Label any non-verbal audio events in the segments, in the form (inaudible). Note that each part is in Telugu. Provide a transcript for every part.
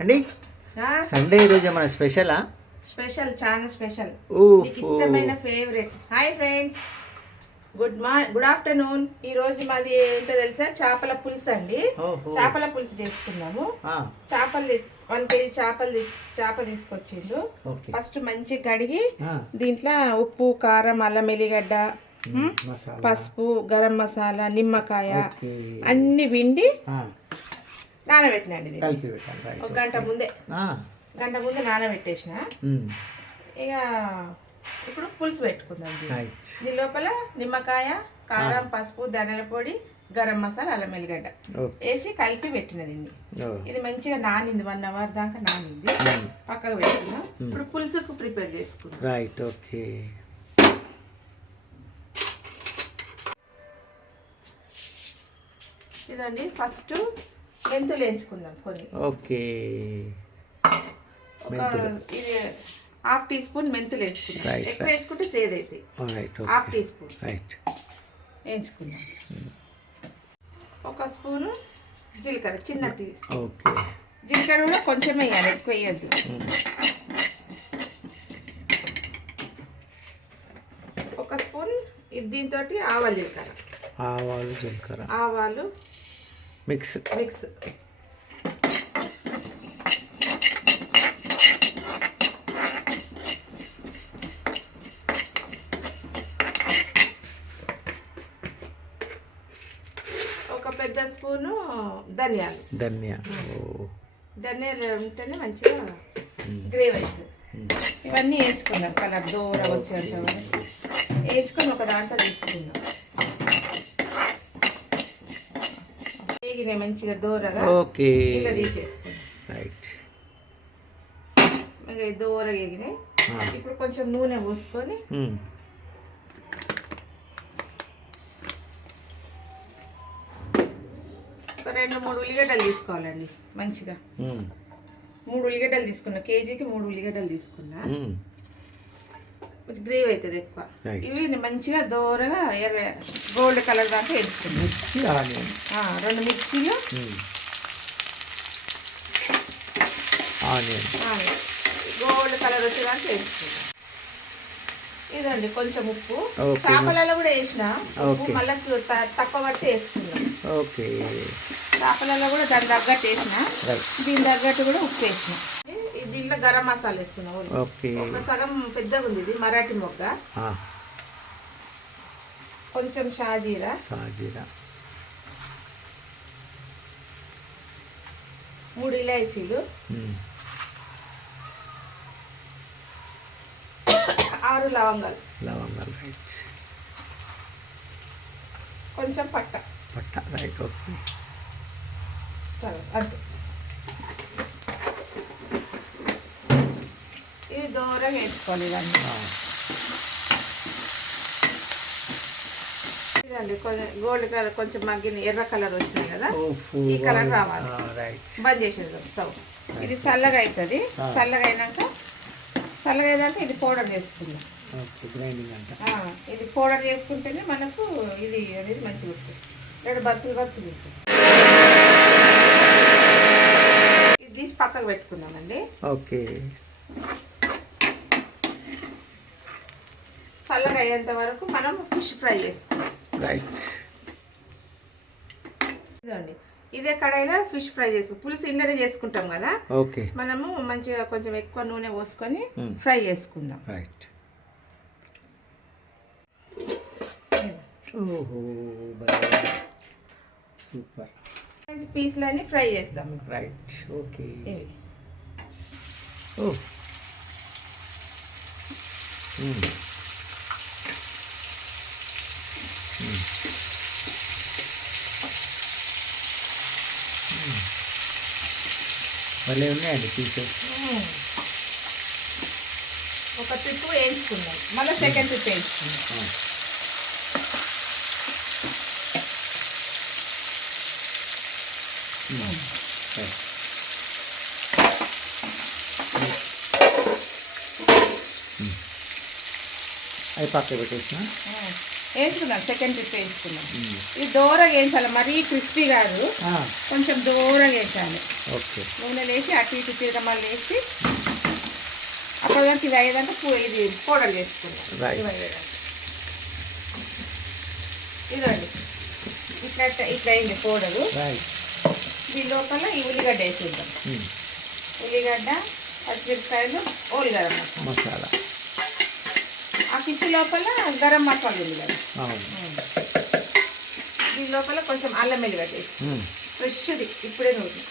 అండి? సండే ఈరోజు ఏమైనా స్పెషలా స్పెషల్ చాలా స్పెషల్ మీకు ఇష్టమైన favourite hi friends good morning good afternoon ఈ రోజు మాది ఏంటో తెలుసా? చేపల పులుసు అండి. చేపల పులుసు చేసుకున్నాము. చేపలు వన్ కేజీ చేపలు చేప తీసుకొచ్చిండు. ఫస్ట్ మంచి కడిగి దీంట్లో ఉప్పు కారం అల్లం ఎల్లిగడ్డ పసుపు గరం మసాలా నిమ్మకాయ అన్ని పిండి నానబెట్టినండి కలిపి ఒక గంట ముందే. గంట ముందే నానబెట్టేసిన. ఇక ఇప్పుడు పులుసు పెట్టుకుందాం దీని లోపల నిమ్మకాయ కారం పసుపు ధనియాల పొడి గరం మసాలా అల్లం ఎల్లిగడ్డ వేసి కలిపి పెట్టిన దీన్ని. ఓ, ఇది మంచిగా నానింది వన్ అవర్ దాకా నానింది. పక్కకు పెట్టుకున్నాం. ఇప్పుడు పులుసుకు ప్రిపేర్ చేసుకుందాం. రైట్ ఓకే ఇదండి ఫస్ట్ మెంతులు వేయించుకుందాం కొన్ని. ఓకే. ఒక. ఇది హాఫ్ టీ స్పూన్ మెంతులు వేసుకుందాం Right, ఎక్కువ వేసుకుంటే సేదైతే right half okay teaspoon. Right వేయించుకుందాం. ఒక స్పూను జీలకర్ర చిన్న టీ స్పూన్. ఓకే జీలకర్ర కూడా కొంచెం వేయాలి ఎక్కువ వేయద్దు. ఒక స్పూన్ ఇది దీంతో ఆవాలు జీలకర్ర. ఆవాలు జీలకర్ర. ఆవాలు మిక్స్. మిక్స్. ఒక పెద్ద స్పూను ధనియాలు. ధనియా. ధనియాలు ఉంటేనే మంచిగా గ్రేవ్ అవుతుంది. ఇవన్నీ వేసుకుందాం కలర్ దూర వచ్చేంత వేసుకొని ఒక దాంట్లో తీసుకుందాం వేగినాయి మంచిగా దూరగా ఓకే. ఇలా తీసేసుకుందాం రైట్. ఇంకా దూరగా వేగినాయి ఇప్పుడు కొంచెం నూనె పోసుకొని ఒక రెండు మూడు ఉల్లిగడ్డలు తీసుకోవాలండి మంచిగా. మూడు ఉల్లిగడ్డలు తీసుకున్నా కేజీకి మూడు ఉల్లిగడ్డలు తీసుకున్నా. కొంచెం గ్రేవ్ అవుతుంది ఎక్కువ. ఇవి మంచిగా దూరగా ఎర్ర గోల్డ్ కలర్ దాకా ఆ, రెండు మిర్చీలు. గోల్డ్ కలర్ వచ్చేదాకా వేసుకున్నాం ఇదండి కొంచెం ఉప్పు. చేపలలో కూడా వేసిన ఉప్పు. మళ్ళీ తక్కువ పట్టి వేసుకున్నాం ఓకే చేపలలో కూడా దాని తగ్గట్టు వేసిన. దీని తగ్గట్టు కూడా ఉప్పు వేసిన. గరం మసాలా వేసుకున్నాం. ఓకే. ఒక సగం పెద్దగా ఉంది ఇది మరాఠీ మొగ్గ. కొంచెం షాజీరా. సాజీరా మూడు ఇలాచీలు. ఆరు లవంగాలు. లవంగాలు రైట్. కొంచెం పట్ట. పట్ట రైట్ ఓకే. అంతే. దూరంగా వేసుకోవాలి ఇవన్నీ. ఇదండి గోల్డ్ కలర్ కొంచెం మగ్గిన ఎర్ర కలర్ వచ్చినాయి కదా? ఈ కలర్ రావాలి. బంద్ చేసేద్దాం స్టవ్. ఇది చల్లగా అవుతుంది. చల్లగా అయినాక చల్లగా అయినాక ఇది పౌడర్ చేసుకుందాం. ఇది పౌడర్ చేసుకుంటేనే మనకు ఇది అనేది మంచిగా వస్తుంది. రెండు బస్సులు బస్సులు ఇది తీసి పక్కకు పెట్టుకుందామండి. ఓకే. చల్లగా అయ్యేంత వరకు మనం ఫిష్ ఫ్రై చేసుకుందాం రైట్ ఇదండి ఇదే కడాయిలో ఫిష్ ఫ్రై చేసుకుంటాం పులుసు ఇంట్లోనే చేసుకుంటాం కదా? ఓకే మనము మంచిగా కొంచెం ఎక్కువ నూనె పోసుకొని Hmm. ఫ్రై చేసుకుందాం. రైట్ ఓహో సూపర్. మంచి పీసులన్నీ ఫ్రై చేద్దాం రైట్ ఓకే ఓ భలే ఉన్నాయండి పీసెస్. ఒక ట్రిప్ వేయించుకుందాం మళ్ళీ సెకండ్ ట్రిప్ వేయించుకుందాం రైట్ అవి పక్క పెట్టేసిన. వేయించుకుందాం సెకండ్ ట్రిప్ వేయించుకుందాం ఇది దూరగా వేయించాలి మరీ క్రిస్పీ కాదు. కొంచెం దూరగా వేయించాలి. ఓకే. నూనె వేసి అటు ఇటు తిరగమల్లి వేసి అప్పటిదాకా ఇది అయ్యేదాకా పూ- ఇది పౌడర్ చేసుకుందాం Right. ఇది అయ్యేదాకా. ఇదిగోండి. ఇట్లా ఇట్లా అయింది పౌడరు. దీని లోపల ఈ ఉల్లిగడ్డ వేసేద్దాం. ఉల్లిగడ్డ పచ్చిమిరపకాయలు మసాలా. మసాలా. ఆ కిచ్చి లోపల గరం మసాలా ఉంది కదా. దీని లోపల కొంచెం అల్లం వెల్లిగడ్డ. ఫ్రెష్ది ఇప్పుడే నూనె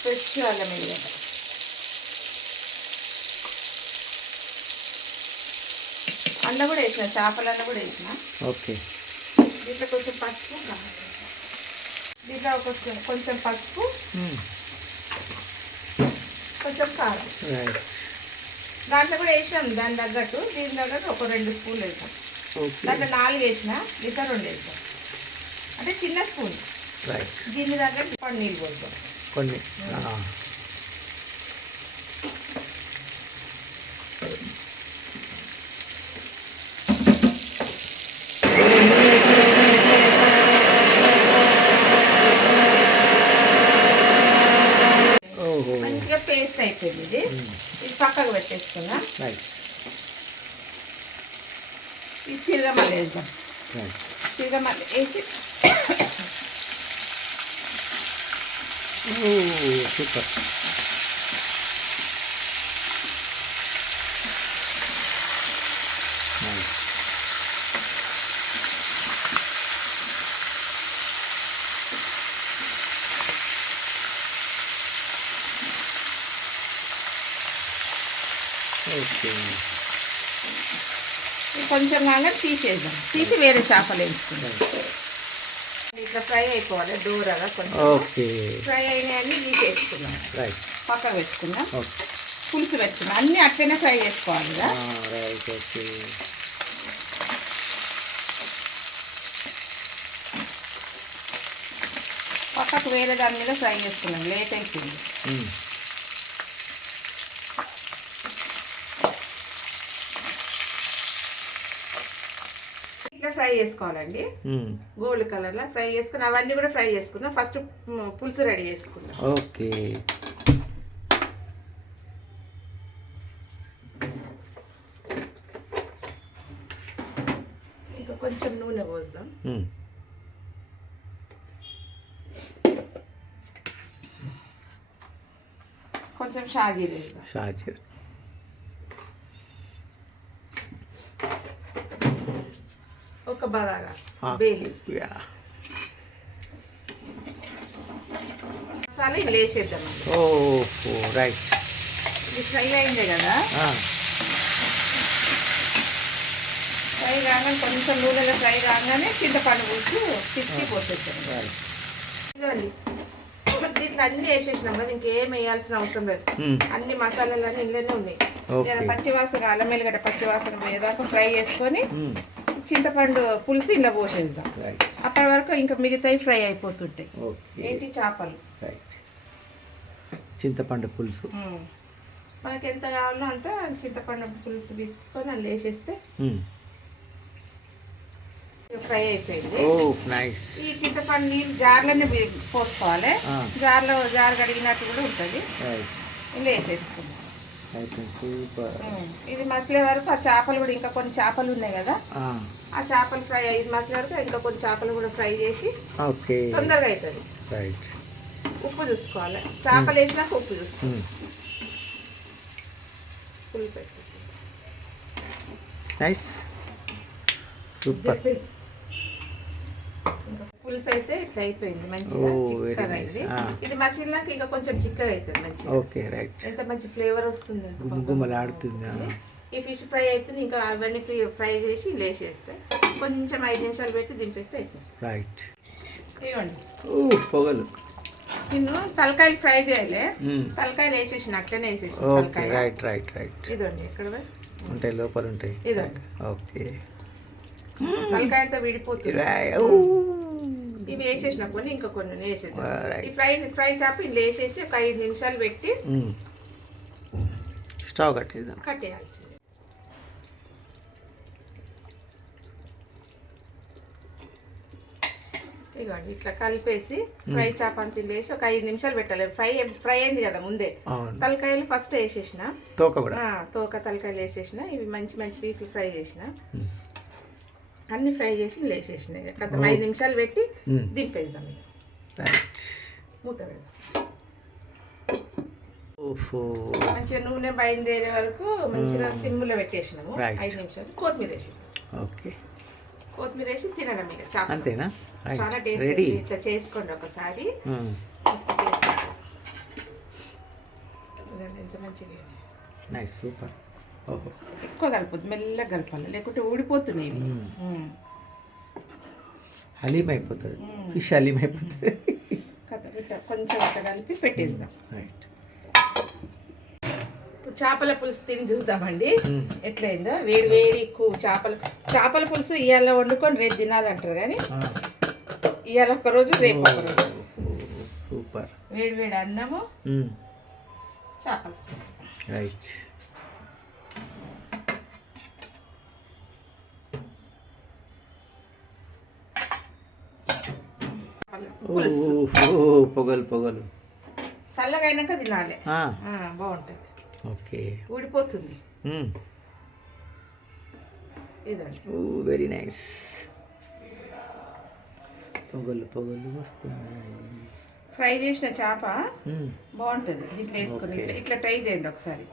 ఫ్రెష్ అల్లం వెల్లిగడ్డ. అందులో కూడా వేసిన చేపలలో కూడా వేసిన. ఓకే. దీంట్లో కొంచెం పసుపు దీంట్లో కొంచెం కొంచెం పసుపు. కొంచెం కారం. దాంట్లో కూడా వేసినాం దాని తగ్గట్టు దీని తగ్గట్టు ఒక రెండు స్పూన్లు వేసాం. దాంట్లో నాలుగు వేసిన దీంట్లో రెండు వేసాం. అంటే చిన్న స్పూన్. దీని తగ్గట్టు పండు నీళ్ళు పోసాం కొన్ని. మంచిగా పేస్ట్ అయిపోయింది ఇది. పక్కకు పెట్టేసుకున్నా. ఈ చిరగమల్లి వేద్దాం. చిరగమల్లి వేసి (coughs) సూపర్ నైస్ ఓకే. కొంచెం కాగా తీసేద్దాం. తీసి వేరే చేపలు వేసుకుందాం. ఇట్లా ఫ్రై అయిపోవాలి దూరగా కొంచెం. ఓకే. ఫ్రై అయినాయని తీసేసుకుందాం. రైట్ పెట్టుకుందాం. ఓకే. పులుసు పెట్టుకుందాం. అన్నీ అట్లనే ఫ్రై చేసుకోవాలి కదా. రైట్ ఓకే పక్కకు వేరే దాని మీద ఫ్రై చేసుకున్నాం లేట్ అయిపోయింది మ్మ్. ఇట్లా ఫ్రై చేసుకోవాలండి. గోల్డ్ కలర్లో ఫ్రై చేసుకుని అవన్నీ కూడా ఫ్రై చేసుకుందాం. ఫస్ట్ పులుసు రెడీ చేసుకుందాం. ఓకే. ఇంకా కొంచెం నూనె పోద్దాం. కొంచెం వేద్దాం. షాజీర్. ఒక బగారా. బేలి. మసాలా ఇందులో వేసేద్దామండి ఓహో రైట్. ఇది ఫ్రై అయిందే కదా? ఫ్రై కాగానే కొంచెం నూనెలో ఫ్రై కాగానే చింతపండు పులుసు పిసికి పోసేద్దాం. దీంట్లో అన్ని వేసేసినాం కదా ఇంకేం వేయాల్సిన అవసరం లేదు. అన్ని మసాలాలు అన్నీ ఇంట్లోనే ఉన్నాయి పచ్చివాసన అల్లం వెల్లిగడ్డ పచ్చివాసన పోయేదాకా ఫ్రై చేసుకొని. చింతపండు పులుసు ఇంట్లో పోసేద్దాం. అప్పటి వరకు ఇంకా మిగతాయి ఫ్రై అయిపోతుంటాయి. ఓకే ఏంటి చేపలు? చింతపండు పులుసు. మనకి ఎంత కావాలో అంత చింతపండు పులుసు తీసుకొని అందులో వేసేస్తే. ఫ్రై అయిపోయింది. నైస్ ఈ చింతపండు నీళ్ళు జార్లోనే పోసుకోవాలి. ఆ. జార్లో జార్ కడిగినట్టు కూడా ఉంటుంది. ఇందులో వేసేసుకుందాం. ఇది మసిలే వరకు ఆ చేపలు కూడా ఇంకా కొన్ని చేపలు ఉన్నాయి కదా? ఆ, చేపలు ఫ్రై ఇది మసిలే వరకు ఇంకా కొన్ని చేపలు కూడా ఫ్రై చేసి తొందరగా అవుతుంది రైట్ ఉప్పు చూసుకోవాలి. చేపలు వేసినాక ఉప్పు చూసుకోవాలి. పుల్ పెట్టి నైస్ సూపర్ పులుసు అయితే ఇట్లా అయిపోయింది మంచిగా చిక్కగా. ఇది మసిలినాక ఇంకా కొంచెం చిక్కగా అవుతుంది మంచిగా. Okay right. ఎంత మంచి ఫ్లేవర్ వస్తుంది ఆ. ఈ ఫిష్ ఫ్రై అయితే ఇంకా అవన్నీ ఫ్రీ ఫ్రై చేసి లేచేస్తే. కొంచెం ఐదు నిమిషాలు పెట్టి దింపేస్తే అయిపోయింది రైట్. ఇవ్వండి. పొగలు. నిన్ను తలకాయలు ఫ్రై చేయాలి. తలకాయలు వేసేసిన అట్లనే తలకాయ. Right right right. ఇదండి ఎక్కడ పోయి? ఉంటాయి లోపల ఉంటాయి. ఇదండి ఓకే. తలకాయ అంతా విడిపోతుంది. ఇవి వేసేసిన కొన్ని ఇంకా కొన్ని వేసేద్దాం. రైట్ ఈ ఫ్రై ఫ్రై చేప ఇందులో వేసేసి ఒక ఐదు నిమిషాలు పెట్టి. స్టవ్ కట్టేద్దాం. కట్టేయాల్సింది. ఇదిగోండి ఇట్లా కలిపేసి ఫ్రై చాపంతి వేసి ఒక ఐదు నిమిషాలు పెట్టాలి. ఫ్రై ఫ్రై అయింది కదా ముందే. తలకాయలు ఫస్ట్ వేసేసిన. తోక తోక తలకాయలు వేసేసిన. ఇవి మంచి మంచి పీసులు ఫ్రై చేసిన. అన్ని ఫ్రై చేసి కథ ఐదు నిమిషాలు పెట్టి. దింపేద్దాం రైట్. మూత ఓహో. మంచిగా నూనె బయలుదేరే వరకు మంచిగా సిమ్లో పెట్టేసినాము. ఐదు నిమిషాలు. కొత్తిమీర వేసి ఓకే. కొత్తిమీర వేసి తినడం ఇక. అంతేనా? చాలా రైట్ టేస్ట్ ఇట్లా చేసుకోండి ఒకసారి. ఎంత మంచిగా. నైస్. సూపర్. ఎక్కువ కలపొద్దు మెల్లగా కలపాలి లేకుంటే ఊడిపోతున్నాయి. హలీం అయిపోతుంది. ఫిష్ హలీం అయిపోతుంది కథ ఇట్లా కొంచెం ఇట్లా కలిపి పెట్టేద్దాం రైట్. ఇప్పుడు చేపల పులుసు తిని చూద్దామండి. ఎట్లయిందో? వేడి వేడి ఎక్కువ చేపల చేపల పులుసు ఇవాళ వండుకొని రేపు తినాలంటారు కానీ ఇవాళ ఒక రోజు రేపు సూపర్. వేడి వేడి అన్నము. చేపలు. రైట్ చేపల పులుసు ఓహో పొగలు పొగలు. చల్లగా అయినాక తినాలి బాగుంటుంది. ఓకే. ఊడిపోతుంది. Very nice. పొగలు పొగలు వస్తున్నాయి. ఫ్రై చేసిన చేప. బాగుంటుంది. దీంట్లో వేసుకొని ఇట్లా ఇట్లా ట్రై చేయండి ఒకసారి.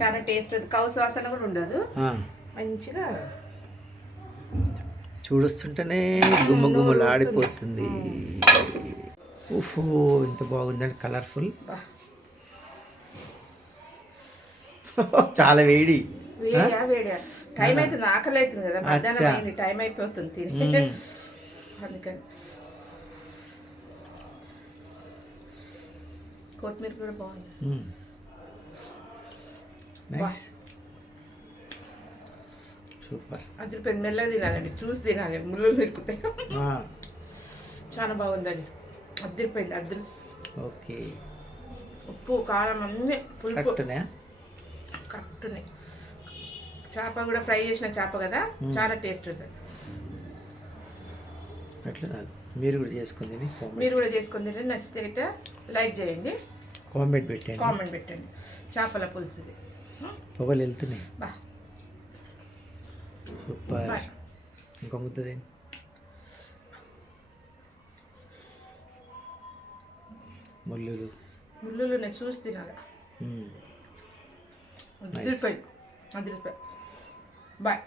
చాలా టేస్ట్ కౌసు వాసన కూడా ఉండదు. మంచిగా చూడొస్తుంటేనే గుమ్మ గుమ్మలు ఆడిపోతుంది ఓహో ఎంత బాగుందండి కలర్ఫుల్ చాలా వేడి. టైం అవుతుంది ఆకలి అవుతుంది కదా మధ్యాహ్నం. అయింది టైం అయిపోతుంది తిని. అందుకని. కొత్తిమీర కూడా బాగుంది. Nice super. అది పెద్ద మెల్లగా తినాలండి చూసి తినాలి ముళ్ళు మిరుకుతాయి ఆ, చాలా బాగుందండి. అద్దరిపోయింది అద్దరు ఓకే. ఉప్పు కారం అన్నీ పులుపు. ఉన్నాయి చేప కూడా ఫ్రై చేసిన చేప కదా చాలా టేస్ట్ ఉంటుంది. అట్లా కాదు. మీరు కూడా చేసుకుంది మీరు కూడా తినండి నచ్చితే గిట్ట లైక్ చేయండి. కామెంట్ పెట్టండి. కామెంట్ పెట్టండి. చేపల పులుసుది. పొగలు వెళ్తున్నాయి. బా. సూపర్ ఇంకా ముద్దది ముల్లులు ముళ్ళులు నేను చూసి తినాలి. అదిరిపోయి అదిరిపోయి బాయ్